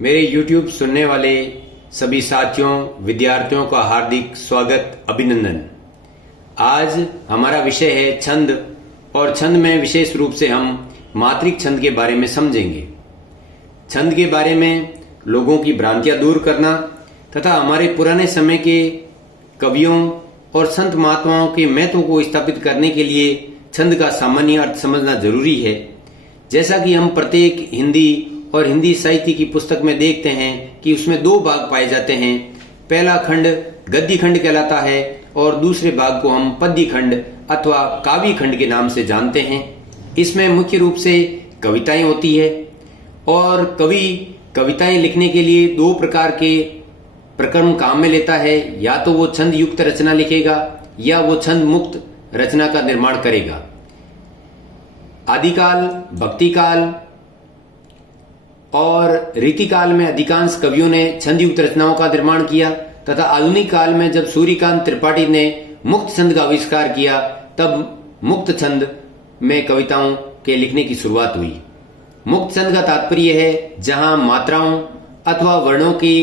मेरे YouTube सुनने वाले सभी साथियों, विद्यार्थियों का हार्दिक स्वागत, अभिनंदन। आज हमारा विषय है छंद और छंद में विशेष रूप से हम मात्रिक छंद के बारे में समझेंगे। छंद के बारे में लोगों की भ्रांतियां दूर करना तथा हमारे पुराने समय के कवियों और संत महात्माओं के महत्व को स्थापित करने के लिए छंद का सामान्य अर्थ समझना जरूरी है। जैसा कि हम प्रत्येक हिंदी और हिंदी साहित्य की पुस्तक में देखते हैं कि उसमें दो भाग पाए जाते हैं। पहला खंड गद्य खंड कहलाता है और दूसरे भाग को हम पद्य खंड अथवा काव्य खंड के नाम से जानते हैं। इसमें मुख्य रूप से कविताएं होती है और कवि कविताएं लिखने के लिए दो प्रकार के प्रकरण काम में लेता है। या तो वो छंद युक्त रचना लिखेगा या वो छंद मुक्त रचना का निर्माण करेगा। आदिकाल, भक्ति काल और रीतिकाल में अधिकांश कवियों ने छंद युक्त रचनाओं का निर्माण किया तथा आधुनिक काल में जब सूर्यकांत त्रिपाठी ने मुक्त छंद का आविष्कार किया तब मुक्त छंद में कविताओं के लिखने की शुरुआत हुई। मुक्त छंद का तात्पर्य है जहां मात्राओं अथवा वर्णों की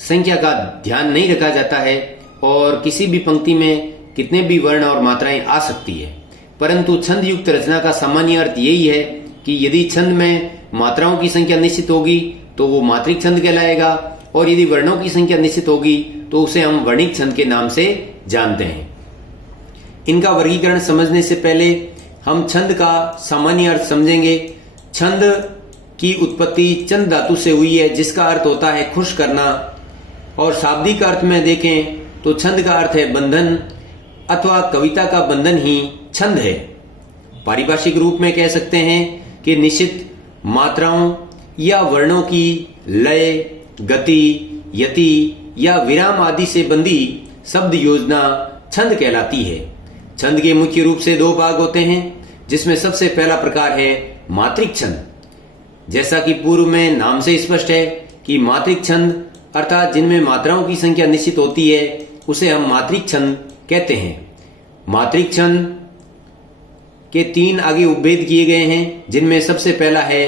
संख्या का ध्यान नहीं रखा जाता है और किसी भी पंक्ति में कितने भी वर्ण और मात्राएं आ सकती है। परंतु छंद युक्त रचना का सामान्य अर्थ यही है कि यदि छंद में मात्राओं की संख्या निश्चित होगी तो वो मात्रिक छंद कहलाएगा और यदि वर्णों की संख्या निश्चित होगी तो उसे हम वर्णिक छंद के नाम से जानते हैं। इनका वर्गीकरण समझने से पहले हम छंद का सामान्य अर्थ समझेंगे। छंद की उत्पत्ति चंद धातु से हुई है जिसका अर्थ होता है खुश करना, और शाब्दिक अर्थ में देखें तो छंद का अर्थ है बंधन अथवा कविता का बंधन ही छंद है। पारिभाषिक रूप में कह सकते हैं कि निश्चित मात्राओं या वर्णों की लय, गति, यति या विराम आदि से बंधी शब्द योजना छंद कहलाती है। छंद के मुख्य रूप से दो भाग होते हैं जिसमें सबसे पहला प्रकार है मात्रिक छंद। जैसा कि पूर्व में नाम से स्पष्ट है कि मात्रिक छंद अर्थात जिनमें मात्राओं की संख्या निश्चित होती है उसे हम मात्रिक छंद कहते हैं। मात्रिक छंद के तीन आगे उपभेद किए गए हैं जिनमें सबसे पहला है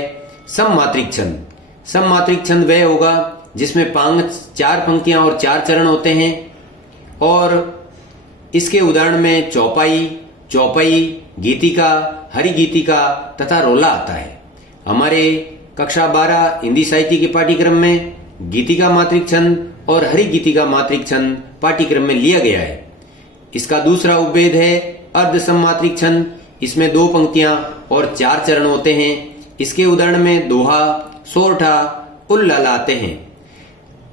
सममात्रिक छंद। सममात्रिक छंद वह होगा जिसमें चार पंक्तियां और चार चरण होते हैं और इसके उदाहरण में चौपाई, गीतिका, हरि गीतिका तथा रोला आता है। हमारे कक्षा 12 हिंदी साहित्य के पाठ्यक्रम में गीतिका मात्रिक छंद और हरि गीतिका मात्रिक छंद पाठ्यक्रम में लिया गया है। इसका दूसरा उपभेद है अर्ध सममात्रिक छंद। इसमें दो पंक्तियां और चार चरण होते हैं। इसके उदाहरण में दोहा, सोरठा, उल्लाला आते हैं।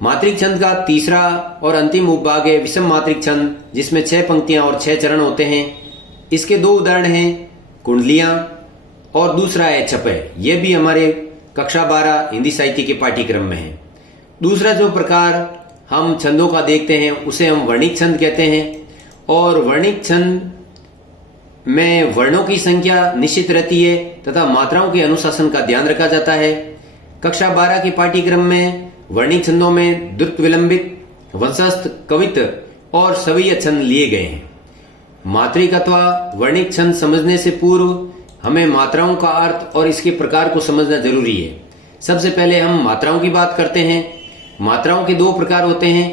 मात्रिक छंद का तीसरा और अंतिम उपभाग है विषम मात्रिक छंद जिसमें 6 पंक्तियां और 6 चरण होते हैं। इसके दो उदाहरण हैं कुंडलियां और दूसरा है छपय। यह भी हमारे कक्षा 12 हिंदी साहित्य के पाठ्यक्रम में है। दूसरा जो प्रकार हम छंदों का देखते हैं उसे हम वर्णिक छंद कहते हैं और वर्णिक छंद में वर्णों की संख्या निश्चित रहती है तथा मात्राओं के अनुशासन का ध्यान रखा जाता है। कक्षा 12 के पाठ्यक्रम में वर्णिक छंदों में द्रुत विलंबित, वंशस्थ, कवित और सवीय छंद लिए गए हैं। मात्रिक अथवा वर्णिक छंद समझने से पूर्व हमें मात्राओं का अर्थ और इसके प्रकार को समझना जरूरी है। सबसे पहले हम मात्राओं की बात करते हैं। मात्राओं के दो प्रकार होते हैं।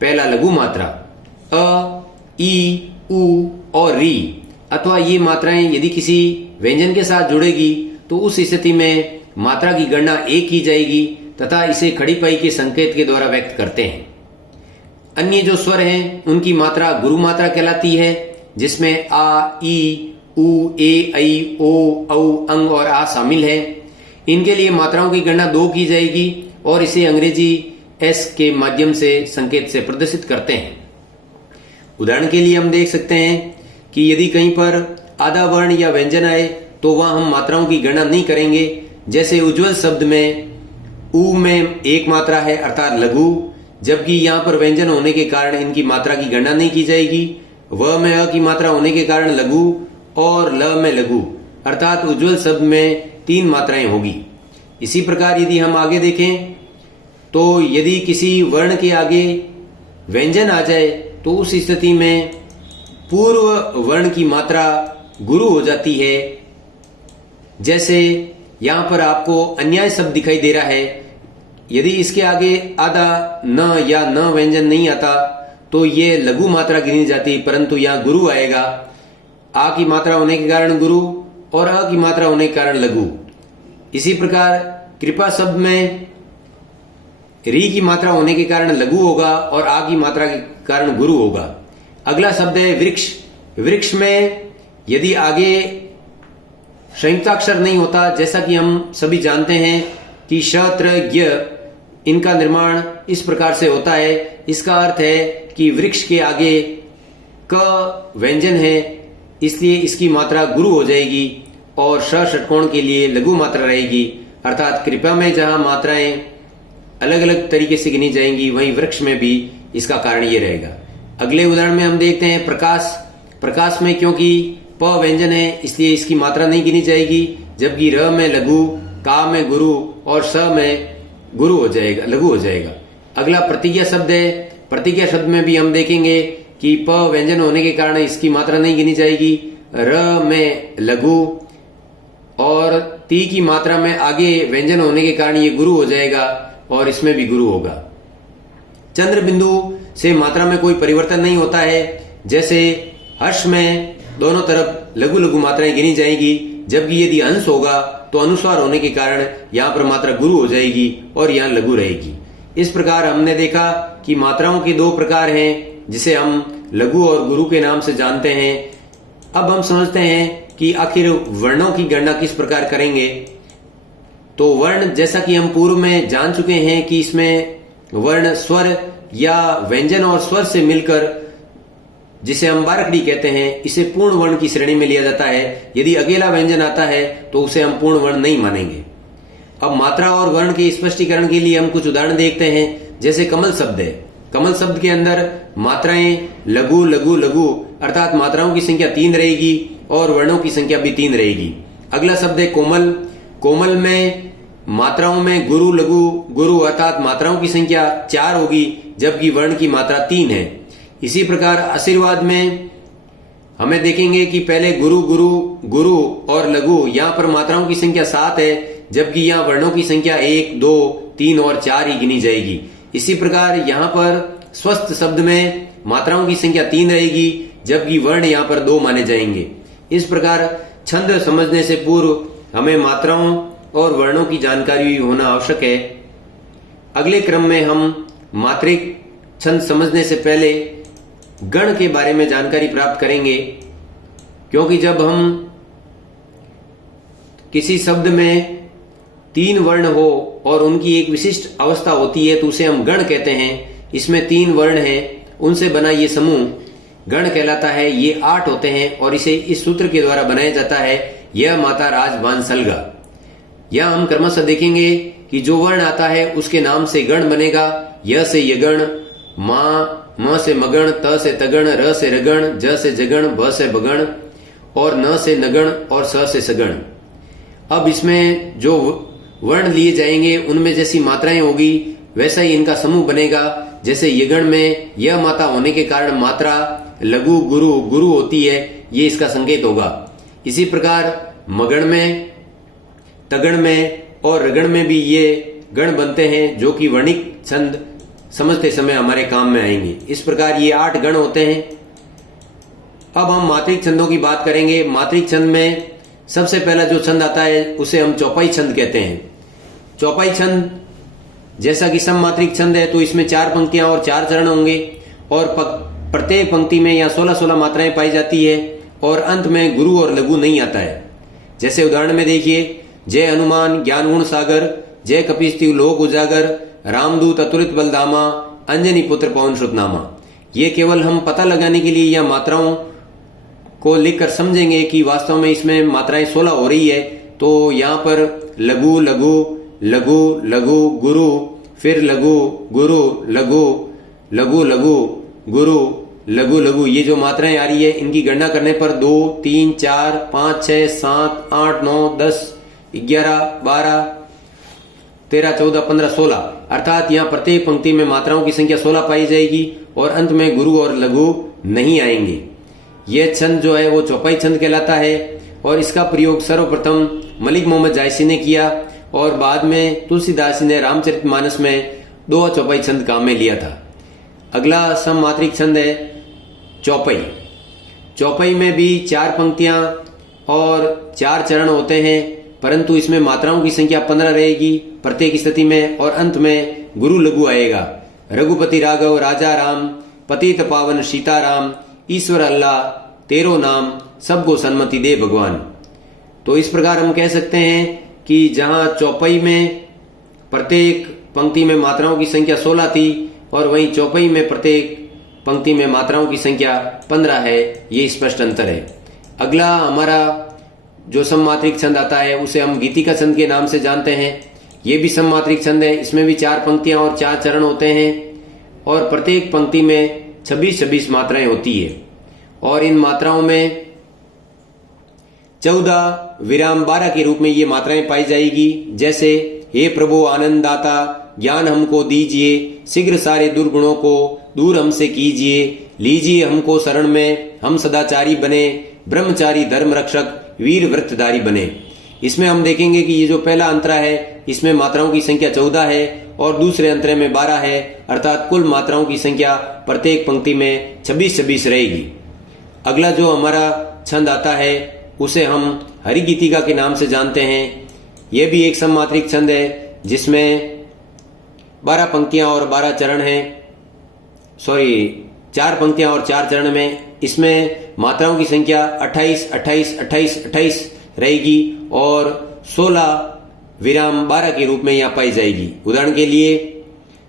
पहला लघु मात्रा अ, ई, उ और री अथवा ये मात्राएं यदि किसी व्यंजन के साथ जुड़ेगी तो उस स्थिति में मात्रा की गणना एक की जाएगी तथा इसे खड़ी पाई के संकेत के द्वारा व्यक्त करते हैं। अन्य जो स्वर हैं उनकी मात्रा गुरु मात्रा कहलाती है जिसमें आ, ई, उ, ए, ऐ, ओ, औ, अंग और आ शामिल है। इनके लिए मात्राओं की गणना 2 की जाएगी और इसे अंग्रेजी एस के माध्यम से संकेत से प्रदर्शित करते हैं। उदाहरण के लिए हम देख सकते हैं कि यदि कहीं पर आधा वर्ण या व्यंजन आए तो वहां हम मात्राओं की गणना नहीं करेंगे। जैसे उज्जवल शब्द में उ में एक मात्रा है अर्थात लघु, जबकि यहाँ पर व्यंजन होने के कारण इनकी मात्रा की गणना नहीं की जाएगी। व में अ की मात्रा होने के कारण लघु और ल में लघु अर्थात उज्जवल शब्द में 3 मात्राएं होगी। इसी प्रकार यदि हम आगे देखें तो यदि किसी वर्ण के आगे व्यंजन आ जाए तो उस स्थिति में पूर्व वर्ण की मात्रा गुरु हो जाती है। जैसे यहां पर आपको अन्याय शब्द दिखाई दे रहा है यदि इसके आगे आधा न या न व्यंजन नहीं आता तो ये लघु मात्रा गिनी जाती, परंतु यहाँ गुरु आएगा। आ की मात्रा होने के कारण गुरु और अ की मात्रा होने के कारण लघु। इसी प्रकार कृपा शब्द में री की मात्रा होने के कारण लघु होगा और आ की मात्रा के कारण गुरु होगा। अगला शब्द है वृक्ष। वृक्ष में यदि आगे संयुक्ताक्षर नहीं होता, जैसा कि हम सभी जानते हैं कि श त्र ज्ञ इनका निर्माण इस प्रकार से होता है, इसका अर्थ है कि वृक्ष के आगे क व्यंजन है, इसलिए इसकी मात्रा गुरु हो जाएगी और श षटकोण के लिए लघु मात्रा रहेगी। अर्थात कृपा में जहां मात्राएं अलग अलग तरीके से गिनी जाएंगी, वहीं वृक्ष में भी इसका कारण ये रहेगा। अगले उदाहरण में हम देखते हैं प्रकाश। प्रकाश में क्योंकि प व्यंजन है इसलिए इसकी मात्रा नहीं गिनी जाएगी, जबकि र में लघु, का में गुरु और स में गुरु हो जाएगा, लघु हो जाएगा। अगला प्रतिज्ञा शब्द है। प्रतिज्ञा शब्द में भी हम देखेंगे कि प व्यंजन होने के कारण इसकी मात्रा नहीं गिनी जाएगी, र में लघु और ती की मात्रा में आगे व्यंजन होने के कारण ये गुरु हो जाएगा और इसमें भी गुरु होगा। चंद्र बिंदु से मात्रा में कोई परिवर्तन नहीं होता है, जैसे हर्ष में दोनों तरफ लघु लघु मात्राएं गिनी जाएगी, जबकि यदि अंश होगा तो अनुस्वार होने के कारण यहाँ पर मात्रा गुरु हो जाएगी और यहाँ लघु रहेगी। इस प्रकार हमने देखा कि मात्राओं के दो प्रकार हैं, जिसे हम लघु और गुरु के नाम से जानते हैं। अब हम समझते हैं कि आखिर वर्णों की गणना किस प्रकार करेंगे। तो वर्ण, जैसा कि हम पूर्व में जान चुके हैं कि इसमें वर्ण स्वर या व्यंजन और स्वर से मिलकर, जिसे हम बारकड़ी कहते हैं, इसे पूर्ण वर्ण की श्रेणी में लिया जाता है। यदि अकेला व्यंजन आता है तो उसे हम पूर्ण वर्ण नहीं मानेंगे। अब मात्रा और वर्ण के स्पष्टीकरण के लिए हम कुछ उदाहरण देखते हैं, जैसे कमल शब्द है। कमल शब्द के अंदर मात्राएं लघु लघु लघु अर्थात मात्राओं की संख्या 3 रहेगी और वर्णों की संख्या भी 3 रहेगी। अगला शब्द है कोमल। कोमल में मात्राओं में गुरु लघु गुरु अर्थात मात्राओं की संख्या 4 होगी, जबकि वर्ण की मात्रा 3 है। इसी प्रकार आशीर्वाद में हमें देखेंगे कि पहले गुरु गुरु गुरु और लघु, यहाँ पर मात्राओं की संख्या 7 है, जबकि यहाँ वर्णों की संख्या 1, 2, 3 और 4 ही गिनी जाएगी। इसी प्रकार यहाँ पर स्वस्थ शब्द में मात्राओं की संख्या 3 रहेगी, जबकि वर्ण यहाँ पर 2 माने जाएंगे। इस प्रकार छंद समझने से पूर्व हमें मात्राओं और वर्णों की जानकारी होना आवश्यक है। अगले क्रम में हम मात्रिक छंद समझने से पहले गण के बारे में जानकारी प्राप्त करेंगे, क्योंकि जब हम किसी शब्द में 3 वर्ण हो और उनकी एक विशिष्ट अवस्था होती है तो उसे हम गण कहते हैं। इसमें 3 वर्ण हैं, उनसे बना ये समूह गण कहलाता है। ये 8 होते हैं और इसे इस सूत्र के द्वारा बनाया जाता है, यह माता राज बान सलगा। यह हम क्रमशः देखेंगे कि जो वर्ण आता है उसके नाम से गण बनेगा। य से यगण, मां म से मगण, त से तगण, र से रगण, ज से जगण, भ से बगण और न से नगण और स से सगण। अब इसमें जो वर्ण लिए जाएंगे उनमें जैसी मात्राएं होगी वैसा ही इनका समूह बनेगा। जैसे यगण में यह माता होने के कारण मात्रा लघु गुरु गुरु होती है, ये इसका संकेत होगा। इसी प्रकार मगण में, तगण में और रगण में भी ये गण बनते हैं, जो कि वर्णिक छंद समझते समय हमारे काम में आएंगे। इस प्रकार ये 8 गण होते हैं। अब हम मात्रिक छंदों की बात करेंगे। मात्रिक छंद में सबसे पहला जो छंद आता है उसे हम चौपाई छंद कहते हैं। चौपाई छंद जैसा कि सम मात्रिक छंद है तो इसमें 4 पंक्तियां और 4 चरण होंगे और प्रत्येक पंक्ति में यहाँ 16-16 मात्राएं पाई जाती है और अंत में गुरु और लघु नहीं आता है। जैसे उदाहरण में देखिए, जय हनुमान ज्ञान गुण सागर, जय कपिस्त्यु लोक उजागर, रामदूत अतुलित बलधामा, अंजनी पुत्र पवन श्रुतनामा। ये केवल हम पता लगाने के लिए या मात्राओं को लिखकर समझेंगे कि वास्तव में इसमें मात्राएं 16 हो रही है। तो यहाँ पर लघु लघु लघु लघु गुरु, फिर लघु गुरु लघु लघु लघु गुरु लघु लघु, ये जो मात्राएं आ रही है इनकी गणना करने पर 2, 3, 4, 5, 6, 7, 8, 9, 10, 11, 12, 13, 14, 15, 16 अर्थात यहाँ प्रत्येक पंक्ति में मात्राओं की संख्या 16 पाई जाएगी और अंत में गुरु और लघु नहीं आएंगे। यह छंद जो है वो चौपाई छंद कहलाता है और इसका प्रयोग सर्वप्रथम मलिक मोहम्मद जायसी ने किया और बाद में तुलसीदास जी ने रामचरितमानस में दोहा चौपाई छंद काम में लिया था। अगला सममात्रिक छंद है चौपाई। चौपाई में भी 4 पंक्तियां और 4 चरण होते हैं, परंतु इसमें मात्राओं की संख्या 15 रहेगी प्रत्येक स्थिति में, और अंत में गुरु लघु आएगा। रघुपति राघव राजा राम, पतित पावन सीताराम, ईश्वर अल्लाह तेरो नाम, सबको सन्मति दे भगवान। तो इस प्रकार हम कह सकते हैं कि जहां चौपाई में प्रत्येक पंक्ति में मात्राओं की संख्या 16 थी और वहीं चौपाई में प्रत्येक पंक्ति में मात्राओं की संख्या 15 है, ये स्पष्ट अंतर है। अगला हमारा जो सममात्रिक छंद आता है उसे हम गीतिका छंद के नाम से जानते हैं। ये भी सममात्रिक छंद है, इसमें भी 4 पंक्तियां और 4 चरण होते हैं और प्रत्येक पंक्ति में 26-26 मात्राएं होती है और इन मात्राओं में 14 विराम 12 के रूप में ये मात्राएं पाई जाएगी। जैसे हे प्रभु आनंद दाता ज्ञान हमको दीजिए, शीघ्र सारे दुर्गुणों को दूर हमसे कीजिए, लीजिए हमको शरण में, हम सदाचारी बने, ब्रह्मचारी धर्म रक्षक वीर व्रतधारी बने। इसमें हम देखेंगे कि ये जो पहला अंतरा है इसमें मात्राओं की संख्या 14 है और दूसरे अंतरे में 12 है, अर्थात कुल मात्राओं की संख्या प्रत्येक पंक्ति में 26-26 रहेगी। अगला जो हमारा छंद आता है उसे हम हरिगीतिका के नाम से जानते हैं। यह भी एक सममात्रिक छंद है जिसमें 12 पंक्तियां और 12 चरण हैं, 4 पंक्तियां और 4 चरण में। इसमें मात्राओं की संख्या 28, 28, 28, 28 रहेगी और 16 विराम 12 के रूप में यहाँ पाई जाएगी। उदाहरण के लिए,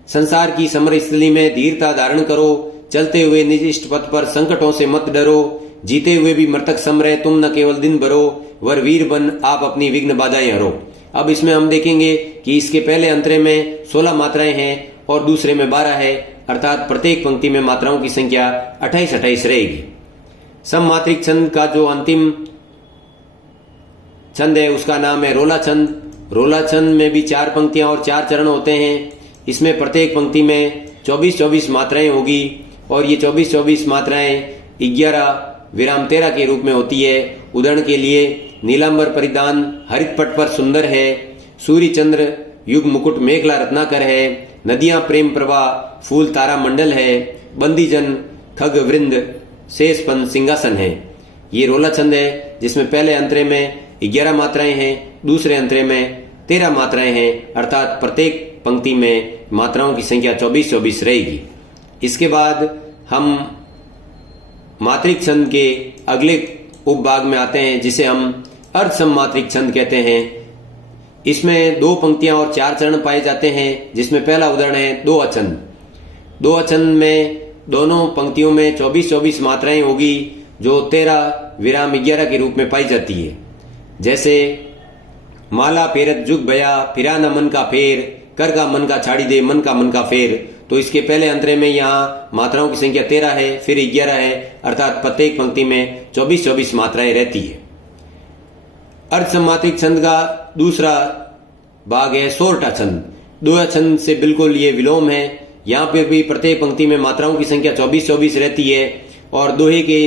संसार की समर स्थली में धीरता धारण करो, चलते हुए निज इष्ट पथ पर संकटों से मत डरो, जीते हुए भी मृतक समरे तुम न केवल दिन भरो, वर वीर बन आप अपनी विघ्न बाधाएं हरो। अब इसमें हम देखेंगे कि इसके पहले अंतरे में 16 मात्राएं हैं और दूसरे में 12 है, अर्थात प्रत्येक पंक्ति में मात्राओं की संख्या 28-28 रहेगी। सममात्रिक छंद का जो अंतिम छंद है उसका नाम है रोला छंद। रोला छंद में भी 4 पंक्तियां और 4 चरण होते हैं। इसमें प्रत्येक पंक्ति में 24-24 मात्राएं होगी और ये 24-24 मात्राएं 11 विराम 13 के रूप में होती है। उदाहरण के लिए, नीलांबर परिधान हरित पट पर सुंदर है, सूर्य चंद्र युग मुकुट मेघला रत्नाकर है, नदियां प्रेम प्रवाह फूल तारा मंडल है, बंदीजन खग वृंद शेषपन सिंहासन है। ये रोला छंद है जिसमें पहले अंतरे में 11 मात्राएं हैं, दूसरे अंतरे में 13 मात्राएं हैं, अर्थात प्रत्येक पंक्ति में मात्राओं की संख्या 24-24 रहेगी। इसके बाद हम मात्रिक छंद के अगले उपभाग में आते हैं जिसे हम अर्ध सममात्रिक छंद कहते हैं। इसमें 2 पंक्तियां और 4 चरण पाए जाते हैं, जिसमें पहला उदाहरण है दोहा छंद। दोहा छंद में दोनों पंक्तियों में 24-24 मात्राएं होगी जो 13 विराम 11 के रूप में पाई जाती है। जैसे, माला फेरत जुग भया फिरा न मन का फेर, कर का मन का छाड़ी दे मन का फेर। तो इसके पहले अंतरे में यहाँ मात्राओं की संख्या 13 है, फिर 11 है, अर्थात प्रत्येक पंक्ति में 24-24 मात्राएं रहती है। अर्ध सममात्रिक छंद का दूसरा भाग है सोरठा छंद। दोहा छंद से बिल्कुल ये विलोम है। यहाँ पर भी प्रत्येक पंक्ति में मात्राओं की संख्या 24-24 रहती है और दोहे के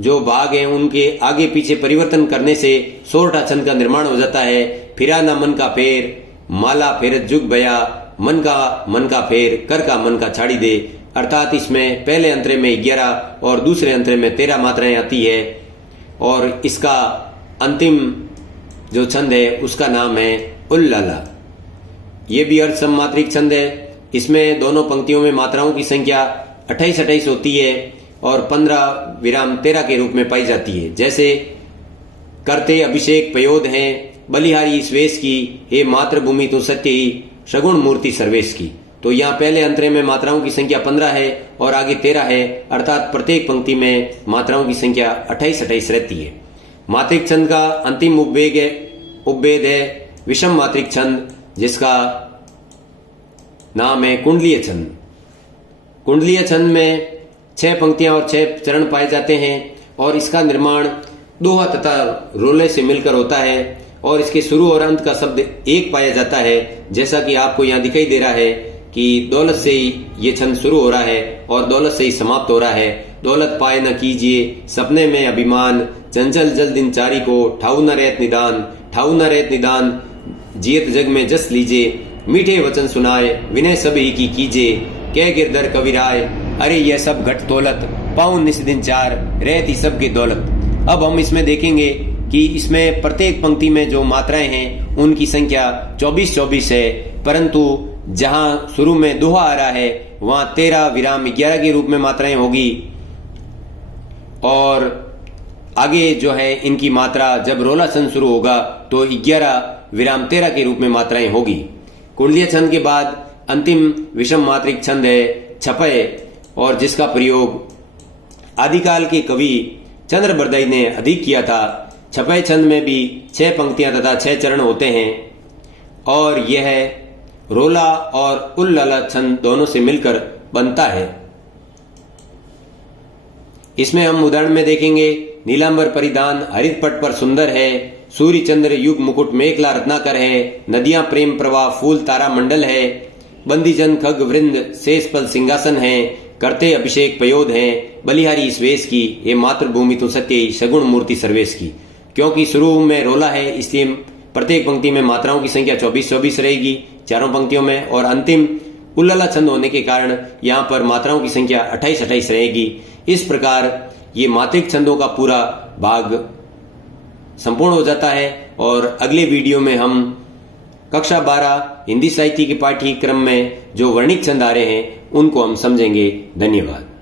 जो भाग हैं उनके आगे पीछे परिवर्तन करने से सोरठा छंद का निर्माण हो जाता है। फिरा ना मन का फेर, माला फेरत जुग भया, मन का फेर, कर का मन का छाड़ी दे। अर्थात इसमें पहले अंतरे में 11 और दूसरे अंतरे में 13 मात्राएं आती है और इसका अंतिम जो छंद है उसका नाम है उल्लाला। ये भी अर्ध सममात्रिक छंद है। इसमें दोनों पंक्तियों में मात्राओं की संख्या 28-28 होती है और 15 विराम 13 के रूप में पाई जाती है। जैसे, करते अभिषेक पयोद हैं बलिहारी स्वेश की, हे मातृभूमि तो सत्य ही सगुण मूर्ति सर्वेश की। तो यहाँ पहले अंतरे में मात्राओं की संख्या 15 है और आगे 13 है, अर्थात प्रत्येक पंक्ति में मात्राओं की संख्या 28-28 रहती है। मात्रिक छंद का अंतिम उपभेद है विषम मात्रिक छंद, जिसका नाम है कुंडलीय छंद। कुंडलीय छंद में 6 पंक्तियां और 6 चरण पाए जाते हैं और इसका निर्माण दोहा तथा रोले से मिलकर होता है और इसके शुरू और अंत का शब्द एक पाया जाता है। जैसा कि आपको यहाँ दिखाई दे रहा है कि दौलत से ही ये छंद शुरू हो रहा है और दौलत से ही समाप्त हो रहा है। दौलत पाए न कीजिए सपने में अभिमान, चंचल जल दिनचारी को ठाऊ न रहत निदान, ठाऊ न रहत निदान। जियत जग में जस लीजे, मीठे वचन सुनाए, विनय सब ही की कीजे, कह गिरधर कविराय, अरे यह सब घट दौलत, पाऊं निस दिन चार, रहती सबकी दौलत। अब हम इसमें देखेंगे कि इसमें प्रत्येक पंक्ति में जो मात्राएं हैं उनकी संख्या 24-24 है, परंतु जहां शुरू में दोहा आ रहा है वहां 13 विराम 11 के रूप में मात्राएं होगी, और आगे जो है इनकी मात्रा जब रोला छंद शुरू होगा तो 11 विराम 13 के रूप में मात्राएं होगी। कुंडलीय छंद के बाद अंतिम विषम मात्रिक छंद है छपय, और जिसका प्रयोग आदिकाल के कवि चंद्रबरदाई ने अधिक किया था। छपय छंद में भी 6 पंक्तियां तथा 6 चरण होते हैं, और यह रोला और उल्लाला छंद दोनों से मिलकर बनता है। इसमें हम उदाहरण में देखेंगे, नीलांबर परिधान हरित पट पर सुंदर है, सूर्य चंद्र युग मुकुट मेखला रत्नाकर है, नदियां प्रेम प्रवाह फूल तारा मंडल है, बंदीजन खग वृंद शेष पल सिंहासन है, करते अभिषेक पयोध है, बलिहारी इस वेश की, ये मातृभूमि तो सत्य सगुण मूर्ति सर्वेश की। क्योंकि शुरू में रोला है इसलिए प्रत्येक पंक्ति में मात्राओं की संख्या 24-24 रहेगी चारों पंक्तियों में, और अंतिम उल्लाला छंद होने के कारण यहाँ पर मात्राओं की संख्या 28-28 रहेगी। इस प्रकार ये मात्रिक छंदों का पूरा भाग संपूर्ण हो जाता है, और अगले वीडियो में हम कक्षा 12 हिंदी साहित्य के पाठ्यक्रम में जो वर्णिक छंद आ रहे हैं उनको हम समझेंगे। धन्यवाद।